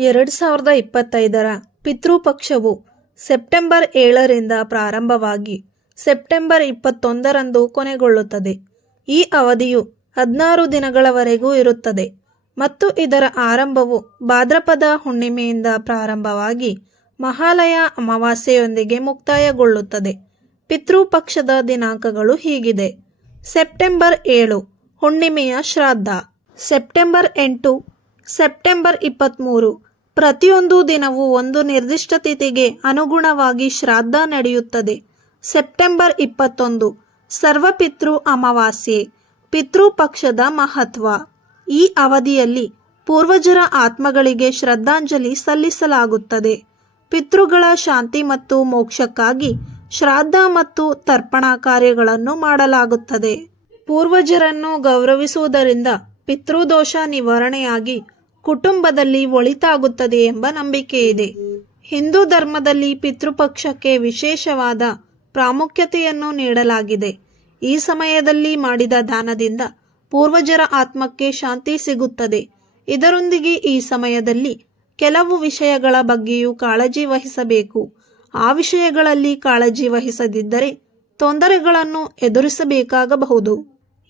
2025ರ ಪಿತೃಪಕ್ಷವು September 7ರಿಂದ ಪ್ರಾರಂಭವಾಗಿ September 21ರಂದು ಕೊನೆಗೊಳ್ಳುತ್ತದೆ. ಈ ಅವಧಿಯು 16 ದಿನಗಳವರೆಗೂ ಇರುತ್ತದೆ ಮತ್ತು ಇದರ ಆರಂಭವು ಭಾದ್ರಪದ ಹುಣ್ಣಿಮೆಯಿಂದ ಪ್ರಾರಂಭವಾಗಿ ಮಹಾಲಯ ಅಮಾವಾಸ್ಯೆಯೊಂದಿಗೆ ಮುಕ್ತಾಯಗೊಳ್ಳುತ್ತದೆ. ಪಿತೃಪಕ್ಷದ ದಿನಾಂಕಗಳು ಹೀಗಿದೆ: ಸೆಪ್ಟೆಂಬರ್ 7 ಹುಣ್ಣಿಮೆಯ ಶ್ರಾದ್ದ, ಸೆಪ್ಟೆಂಬರ್ 8, ಸೆಪ್ಟೆಂಬರ್ 23. ಪ್ರತಿಯೊಂದು ದಿನವೂ ಒಂದು ನಿರ್ದಿಷ್ಟ ತಿಥಿಗೆ ಅನುಗುಣವಾಗಿ ಶ್ರಾದ್ದ ನಡೆಯುತ್ತದೆ. ಸೆಪ್ಟೆಂಬರ್ 21 ಸರ್ವಪಿತೃ ಅಮಾವಾಸ್ಯೆ. ಪಿತೃಪಕ್ಷದ ಮಹತ್ವ: ಈ ಅವಧಿಯಲ್ಲಿ ಪೂರ್ವಜರ ಆತ್ಮಗಳಿಗೆ ಶ್ರದ್ಧಾಂಜಲಿ ಸಲ್ಲಿಸಲಾಗುತ್ತದೆ. ಪಿತೃಗಳ ಶಾಂತಿ ಮತ್ತು ಮೋಕ್ಷಕ್ಕಾಗಿ ಶ್ರಾದ್ದ ಮತ್ತು ತರ್ಪಣಾ ಕಾರ್ಯಗಳನ್ನು ಮಾಡಲಾಗುತ್ತದೆ. ಪೂರ್ವಜರನ್ನು ಗೌರವಿಸುವುದರಿಂದ ಪಿತೃದೋಷ ನಿವಾರಣೆಯಾಗಿ ಕುಟುಂಬದಲ್ಲಿ ಒಳಿತಾಗುತ್ತದೆ ಎಂಬ ನಂಬಿಕೆಯಿದೆ. ಹಿಂದೂ ಧರ್ಮದಲ್ಲಿ ಪಿತೃಪಕ್ಷಕ್ಕೆ ವಿಶೇಷವಾದ ಪ್ರಾಮುಖ್ಯತೆಯನ್ನು ನೀಡಲಾಗಿದೆ. ಈ ಸಮಯದಲ್ಲಿ ಮಾಡಿದ ದಾನದಿಂದ ಪೂರ್ವಜರ ಆತ್ಮಕ್ಕೆ ಶಾಂತಿ ಸಿಗುತ್ತದೆ. ಇದರೊಂದಿಗೆ ಈ ಸಮಯದಲ್ಲಿ ಕೆಲವು ವಿಷಯಗಳ ಬಗ್ಗೆಯೂ ಕಾಳಜಿ ವಹಿಸಬೇಕು. ಆ ವಿಷಯಗಳಲ್ಲಿ ಕಾಳಜಿ ವಹಿಸದಿದ್ದರೆ ತೊಂದರೆಗಳನ್ನು ಎದುರಿಸಬೇಕಾಗಬಹುದು.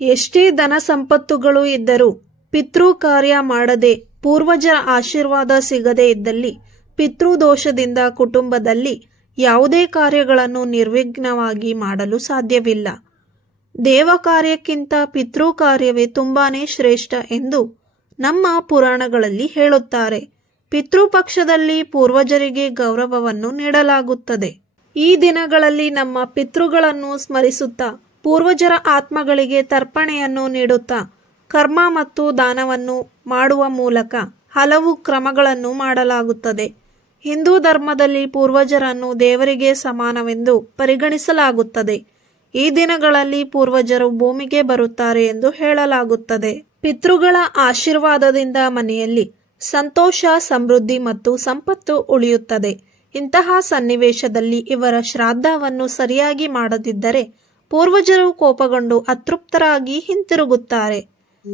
ಎಷ್ಟೇ ಧನ ಸಂಪತ್ತುಗಳು ಇದ್ದರೂ ಪಿತೃ ಕಾರ್ಯ ಮಾಡದೆ ಪೂರ್ವಜರ ಆಶೀರ್ವಾದ ಸಿಗದೇ ಇದ್ದಲ್ಲಿ ಪಿತೃದೋಷದಿಂದ ಕುಟುಂಬದಲ್ಲಿ ಯಾವುದೇ ಕಾರ್ಯಗಳನ್ನು ನಿರ್ವಿಘ್ನವಾಗಿ ಮಾಡಲು ಸಾಧ್ಯವಿಲ್ಲ. ದೇವ ಕಾರ್ಯಕ್ಕಿಂತ ಪಿತೃ ಕಾರ್ಯವೇ ತುಂಬಾನೇ ಶ್ರೇಷ್ಠ ಎಂದು ನಮ್ಮ ಪುರಾಣಗಳಲ್ಲಿ ಹೇಳುತ್ತಾರೆ. ಪಿತೃಪಕ್ಷದಲ್ಲಿ ಪೂರ್ವಜರಿಗೆ ಗೌರವವನ್ನು ನೀಡಲಾಗುತ್ತದೆ. ಈ ದಿನಗಳಲ್ಲಿ ನಮ್ಮ ಪಿತೃಗಳನ್ನು ಸ್ಮರಿಸುತ್ತಾ ಪೂರ್ವಜರ ಆತ್ಮಗಳಿಗೆ ತರ್ಪಣೆಯನ್ನು ನೀಡುತ್ತಾ ಕರ್ಮ ಮತ್ತು ದಾನವನ್ನು ಮಾಡುವ ಮೂಲಕ ಹಲವು ಕ್ರಮಗಳನ್ನು ಮಾಡಲಾಗುತ್ತದೆ. ಹಿಂದೂ ಧರ್ಮದಲ್ಲಿ ಪೂರ್ವಜರನ್ನು ದೇವರಿಗೆ ಸಮಾನವೆಂದು ಪರಿಗಣಿಸಲಾಗುತ್ತದೆ. ಈ ದಿನಗಳಲ್ಲಿ ಪೂರ್ವಜರು ಭೂಮಿಗೆ ಬರುತ್ತಾರೆ ಎಂದು ಹೇಳಲಾಗುತ್ತದೆ. ಪಿತೃಗಳ ಆಶೀರ್ವಾದದಿಂದ ಮನೆಯಲ್ಲಿ ಸಂತೋಷ, ಸಮೃದ್ಧಿ ಮತ್ತು ಸಂಪತ್ತು ಉಳಿಯುತ್ತದೆ. ಇಂತಹ ಸನ್ನಿವೇಶದಲ್ಲಿ ಇವರ ಶ್ರಾದ್ದವನ್ನು ಸರಿಯಾಗಿ ಮಾಡದಿದ್ದರೆ ಪೂರ್ವಜರು ಕೋಪಗೊಂಡು ಅತೃಪ್ತರಾಗಿ ಹಿಂತಿರುಗುತ್ತಾರೆ.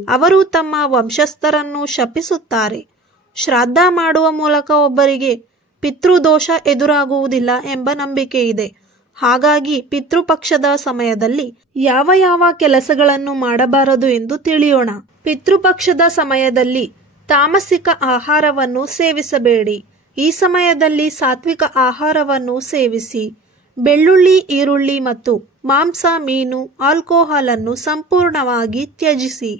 ಅವರು ತಮ್ಮ ವಂಶಸ್ಥರನ್ನು ಶಪಿಸುತ್ತಾರೆ. ಶ್ರಾದ್ದ ಮಾಡುವ ಮೂಲಕ ಒಬ್ಬರಿಗೆ ಪಿತೃದೋಷ ಎದುರಾಗುವುದಿಲ್ಲ ಎಂಬ ನಂಬಿಕೆ ಇದೆ. ಹಾಗಾಗಿ ಪಿತೃಪಕ್ಷದ ಸಮಯದಲ್ಲಿ ಯಾವ ಯಾವ ಕೆಲಸಗಳನ್ನು ಮಾಡಬಾರದು ಎಂದು ತಿಳಿಯೋಣ. ಪಿತೃಪಕ್ಷದ ಸಮಯದಲ್ಲಿ ತಾಮಸಿಕ ಆಹಾರವನ್ನು ಸೇವಿಸಬೇಡಿ. ಈ ಸಮಯದಲ್ಲಿ ಸಾತ್ವಿಕ ಆಹಾರವನ್ನು ಸೇವಿಸಿ. ಬೆಳ್ಳುಳ್ಳಿ, ಈರುಳ್ಳಿ ಮತ್ತು ಮಾಂಸ, ಮೀನು, ಆಲ್ಕೋಹಾಲ್ ಅನ್ನು ಸಂಪೂರ್ಣವಾಗಿ ತ್ಯಜಿಸಿ.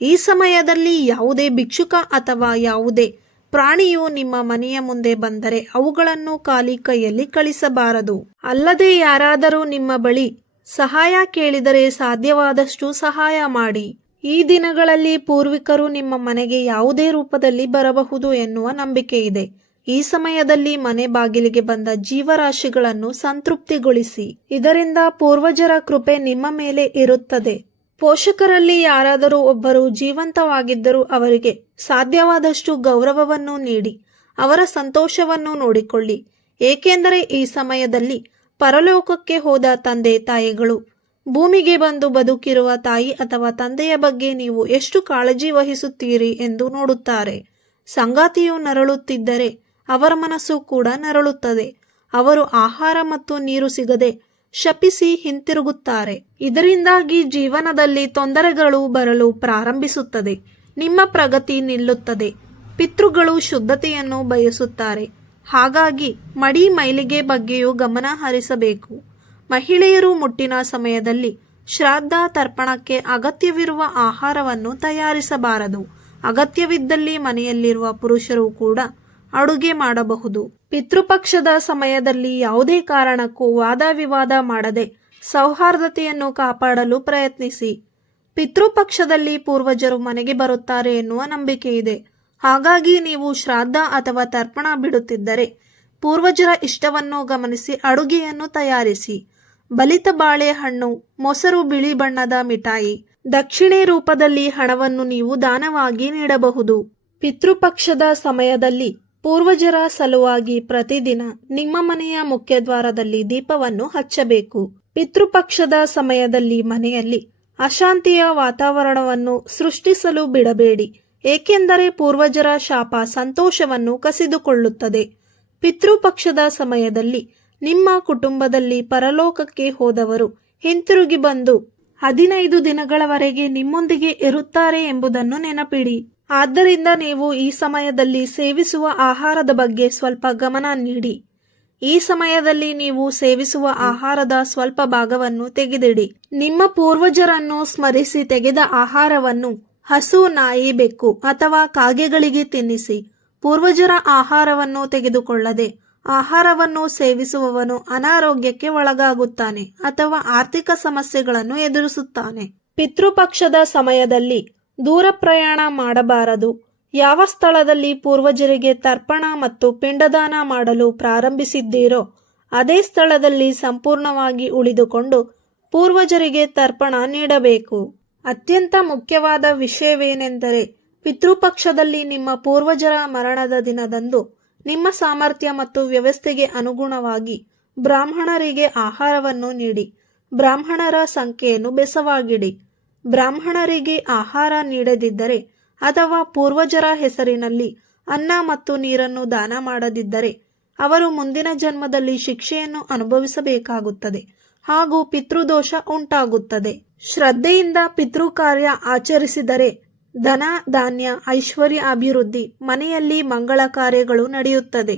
ಈ ಸಮಯದಲ್ಲಿ ಯಾವುದೇ ಭಿಕ್ಷುಕ ಅಥವಾ ಯಾವುದೇ ಪ್ರಾಣಿಯು ನಿಮ್ಮ ಮನೆಯ ಮುಂದೆ ಬಂದರೆ ಅವುಗಳನ್ನು ಖಾಲಿ ಕೈಯಲ್ಲಿ ಕಳಿಸಬಾರದು. ಅಲ್ಲದೆ ಯಾರಾದರೂ ನಿಮ್ಮ ಬಳಿ ಸಹಾಯ ಕೇಳಿದರೆ ಸಾಧ್ಯವಾದಷ್ಟು ಸಹಾಯ ಮಾಡಿ. ಈ ದಿನಗಳಲ್ಲಿ ಪೂರ್ವಿಕರು ನಿಮ್ಮ ಮನೆಗೆ ಯಾವುದೇ ರೂಪದಲ್ಲಿ ಬರಬಹುದು ಎನ್ನುವ ನಂಬಿಕೆ ಇದೆ. ಈ ಸಮಯದಲ್ಲಿ ಮನೆ ಬಾಗಿಲಿಗೆ ಬಂದ ಜೀವರಾಶಿಗಳನ್ನು ಸಂತೃಪ್ತಿಗೊಳಿಸಿ. ಇದರಿಂದ ಪೂರ್ವಜರ ಕೃಪೆ ನಿಮ್ಮ ಮೇಲೆ ಇರುತ್ತದೆ. ಪೋಷಕರಲ್ಲಿ ಯಾರಾದರೂ ಒಬ್ಬರು ಜೀವಂತವಾಗಿದ್ದರೂ ಅವರಿಗೆ ಸಾಧ್ಯವಾದಷ್ಟು ಗೌರವವನ್ನು ನೀಡಿ ಅವರ ಸಂತೋಷವನ್ನು ನೋಡಿಕೊಳ್ಳಿ. ಏಕೆಂದರೆ ಈ ಸಮಯದಲ್ಲಿ ಪರಲೋಕಕ್ಕೆ ಹೋದ ತಂದೆ ತಾಯಿಗಳು ಭೂಮಿಗೆ ಬಂದು ಬದುಕಿರುವ ತಾಯಿ ಅಥವಾ ತಂದೆಯ ಬಗ್ಗೆ ನೀವು ಎಷ್ಟು ಕಾಳಜಿ ವಹಿಸುತ್ತೀರಿ ಎಂದು ನೋಡುತ್ತಾರೆ. ಸಂಗಾತಿಯು ನರಳುತ್ತಿದ್ದರೆ ಅವರ ಮನಸ್ಸು ಕೂಡ ನರಳುತ್ತದೆ. ಅವರು ಆಹಾರ ಮತ್ತು ನೀರು ಸಿಗದೆ ಶಪಿಸಿ ಹಿಂತಿರುಗುತ್ತಾರೆ. ಇದರಿಂದಾಗಿ ಜೀವನದಲ್ಲಿ ತೊಂದರೆಗಳು ಬರಲು ಪ್ರಾರಂಭಿಸುತ್ತದೆ. ನಿಮ್ಮ ಪ್ರಗತಿ ನಿಲ್ಲುತ್ತದೆ. ಪಿತೃಗಳು ಶುದ್ಧತೆಯನ್ನು ಬಯಸುತ್ತಾರೆ. ಹಾಗಾಗಿ ಮಡಿ ಮೈಲಿಗೆ ಬಗ್ಗೆಯೂ ಗಮನ ಹರಿಸಬೇಕು. ಮಹಿಳೆಯರು ಮುಟ್ಟಿನ ಸಮಯದಲ್ಲಿ ಶ್ರಾದ್ದ ತರ್ಪಣಕ್ಕೆ ಅಗತ್ಯವಿರುವ ಆಹಾರವನ್ನು ತಯಾರಿಸಬಾರದು. ಅಗತ್ಯವಿದ್ದಲ್ಲಿ ಮನೆಯಲ್ಲಿರುವ ಪುರುಷರು ಕೂಡ ಅಡುಗೆ ಮಾಡಬಹುದು. ಪಿತೃಪಕ್ಷದ ಸಮಯದಲ್ಲಿ ಯಾವುದೇ ಕಾರಣಕ್ಕೂ ವಾದ ವಿವಾದ ಮಾಡದೆ ಸೌಹಾರ್ದತೆಯನ್ನು ಕಾಪಾಡಲು ಪ್ರಯತ್ನಿಸಿ. ಪಿತೃಪಕ್ಷದಲ್ಲಿ ಪೂರ್ವಜರು ಮನೆಗೆ ಬರುತ್ತಾರೆ ಎನ್ನುವ ನಂಬಿಕೆ ಇದೆ. ಹಾಗಾಗಿ ನೀವು ಶ್ರಾದ್ದ ಅಥವಾ ತರ್ಪಣ ಬಿಡುತ್ತಿದ್ದರೆ ಪೂರ್ವಜರ ಇಷ್ಟವನ್ನು ಗಮನಿಸಿ ಅಡುಗೆಯನ್ನು ತಯಾರಿಸಿ. ಬಲಿತ ಬಾಳೆಹಣ್ಣು, ಮೊಸರು, ಬಿಳಿ ಬಣ್ಣದ ಮಿಠಾಯಿ, ದಕ್ಷಿಣೆ ರೂಪದಲ್ಲಿ ಹಣವನ್ನು ನೀವು ದಾನವಾಗಿ ನೀಡಬಹುದು. ಪಿತೃಪಕ್ಷದ ಸಮಯದಲ್ಲಿ ಪೂರ್ವಜರ ಸಲುವಾಗಿ ಪ್ರತಿದಿನ ನಿಮ್ಮ ಮನೆಯ ಮುಖ್ಯದ್ವಾರದಲ್ಲಿ ದೀಪವನ್ನು ಹಚ್ಚಬೇಕು. ಪಿತೃಪಕ್ಷದ ಸಮಯದಲ್ಲಿ ಮನೆಯಲ್ಲಿ ಅಶಾಂತಿಯ ವಾತಾವರಣವನ್ನು ಸೃಷ್ಟಿಸಲು ಬಿಡಬೇಡಿ. ಏಕೆಂದರೆ ಪೂರ್ವಜರ ಶಾಪ ಸಂತೋಷವನ್ನು ಕಸಿದುಕೊಳ್ಳುತ್ತದೆ. ಪಿತೃಪಕ್ಷದ ಸಮಯದಲ್ಲಿ ನಿಮ್ಮ ಕುಟುಂಬದಲ್ಲಿ ಪರಲೋಕಕ್ಕೆ ಹೋದವರು ಹಿಂತಿರುಗಿ ಬಂದು 15 ದಿನಗಳವರೆಗೆ ನಿಮ್ಮೊಂದಿಗೆ ಇರುತ್ತಾರೆ ಎಂಬುದನ್ನು ನೆನಪಿಡಿ. ಆದ್ದರಿಂದ ನೀವು ಈ ಸಮಯದಲ್ಲಿ ಸೇವಿಸುವ ಆಹಾರದ ಬಗ್ಗೆ ಸ್ವಲ್ಪ ಗಮನ ನೀಡಿ. ಈ ಸಮಯದಲ್ಲಿ ನೀವು ಸೇವಿಸುವ ಆಹಾರದ ಸ್ವಲ್ಪ ಭಾಗವನ್ನು ತೆಗೆದಿಡಿ. ನಿಮ್ಮ ಪೂರ್ವಜರನ್ನು ಸ್ಮರಿಸಿ ತೆಗೆದ ಆಹಾರವನ್ನು ಹಸು, ನಾಯಿ, ಬೆಕ್ಕು ಅಥವಾ ಕಾಗೆಗಳಿಗೆ ತಿನ್ನಿಸಿ. ಪೂರ್ವಜರ ಆಹಾರವನ್ನು ತೆಗೆದುಕೊಳ್ಳದೆ ಆಹಾರವನ್ನು ಸೇವಿಸುವವನು ಅನಾರೋಗ್ಯಕ್ಕೆ ಒಳಗಾಗುತ್ತಾನೆ ಅಥವಾ ಆರ್ಥಿಕ ಸಮಸ್ಯೆಗಳನ್ನು ಎದುರಿಸುತ್ತಾನೆ. ಪಿತೃಪಕ್ಷದ ಸಮಯದಲ್ಲಿ ದೂರ ಪ್ರಯಾಣ ಮಾಡಬಾರದು. ಯಾವ ಸ್ಥಳದಲ್ಲಿ ಪೂರ್ವಜರಿಗೆ ತರ್ಪಣ ಮತ್ತು ಪಿಂಡದಾನ ಮಾಡಲು ಪ್ರಾರಂಭಿಸಿದ್ದೀರೋ ಅದೇ ಸ್ಥಳದಲ್ಲಿ ಸಂಪೂರ್ಣವಾಗಿ ಉಳಿದುಕೊಂಡು ಪೂರ್ವಜರಿಗೆ ತರ್ಪಣ ನೀಡಬೇಕು. ಅತ್ಯಂತ ಮುಖ್ಯವಾದ ವಿಷಯವೇನೆಂದರೆ ಪಿತೃಪಕ್ಷದಲ್ಲಿ ನಿಮ್ಮ ಪೂರ್ವಜರ ಮರಣದ ದಿನದಂದು ನಿಮ್ಮ ಸಾಮರ್ಥ್ಯ ಮತ್ತು ವ್ಯವಸ್ಥೆಗೆ ಅನುಗುಣವಾಗಿ ಬ್ರಾಹ್ಮಣರಿಗೆ ಆಹಾರವನ್ನು ನೀಡಿ. ಬ್ರಾಹ್ಮಣರ ಸಂಖ್ಯೆಯನ್ನು ಬೆಸವಾಗಿಡಿ. ಬ್ರಾಹ್ಮಣರಿಗೆ ಆಹಾರ ನೀಡದಿದ್ದರೆ ಅಥವಾ ಪೂರ್ವಜರ ಹೆಸರಿನಲ್ಲಿ ಅನ್ನ ಮತ್ತು ನೀರನ್ನು ದಾನ ಮಾಡದಿದ್ದರೆ ಅವರು ಮುಂದಿನ ಜನ್ಮದಲ್ಲಿ ಶಿಕ್ಷೆಯನ್ನು ಅನುಭವಿಸಬೇಕಾಗುತ್ತದೆ ಹಾಗೂ ಪಿತೃದೋಷ ಉಂಟಾಗುತ್ತದೆ. ಶ್ರದ್ಧೆಯಿಂದ ಪಿತೃಕಾರ್ಯ ಆಚರಿಸಿದರೆ ಧನ, ಧಾನ್ಯ, ಐಶ್ವರ್ಯ, ಅಭಿವೃದ್ಧಿ, ಮನೆಯಲ್ಲಿ ಮಂಗಳ ಕಾರ್ಯಗಳು ನಡೆಯುತ್ತದೆ.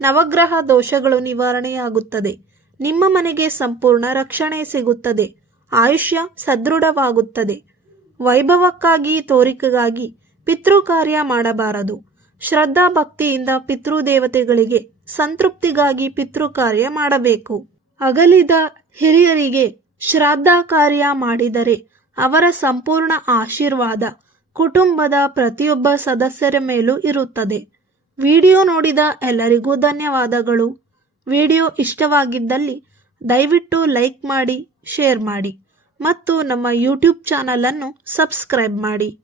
ನವಗ್ರಹ ದೋಷಗಳು ನಿವಾರಣೆಯಾಗುತ್ತದೆ. ನಿಮ್ಮ ಮನೆಗೆ ಸಂಪೂರ್ಣ ರಕ್ಷಣೆ ಸಿಗುತ್ತದೆ. ಆಯುಷ್ಯ ಸದೃಢವಾಗುತ್ತದೆ. ವೈಭವಕ್ಕಾಗಿ, ತೋರಿಕೆಗಾಗಿ ಪಿತೃಕಾರ್ಯ ಮಾಡಬಾರದು. ಶ್ರದ್ಧಾ ಭಕ್ತಿಯಿಂದ ಪಿತೃದೇವತೆಗಳಿಗೆ ಸಂತೃಪ್ತಿಗಾಗಿ ಪಿತೃಕಾರ್ಯ ಮಾಡಬೇಕು. ಅಗಲಿದ ಹಿರಿಯರಿಗೆ ಶ್ರಾದ್ದ ಕಾರ್ಯ ಮಾಡಿದರೆ ಅವರ ಸಂಪೂರ್ಣ ಆಶೀರ್ವಾದ ಕುಟುಂಬದ ಪ್ರತಿಯೊಬ್ಬ ಸದಸ್ಯರ ಮೇಲೂ ಇರುತ್ತದೆ. ವಿಡಿಯೋ ನೋಡಿದ ಎಲ್ಲರಿಗೂ ಧನ್ಯವಾದಗಳು. ವಿಡಿಯೋ ಇಷ್ಟವಾಗಿದ್ದಲ್ಲಿ ದಯವಿಟ್ಟು ಲೈಕ್ ಮಾಡಿ, ಶೇರ್ ಮಾಡಿ ಮತ್ತು ನಮ್ಮ ಯೂಟ್ಯೂಬ್ ಚಾನಲ್ ಅನ್ನು ಸಬ್ಸ್ಕ್ರೈಬ್ ಮಾಡಿ.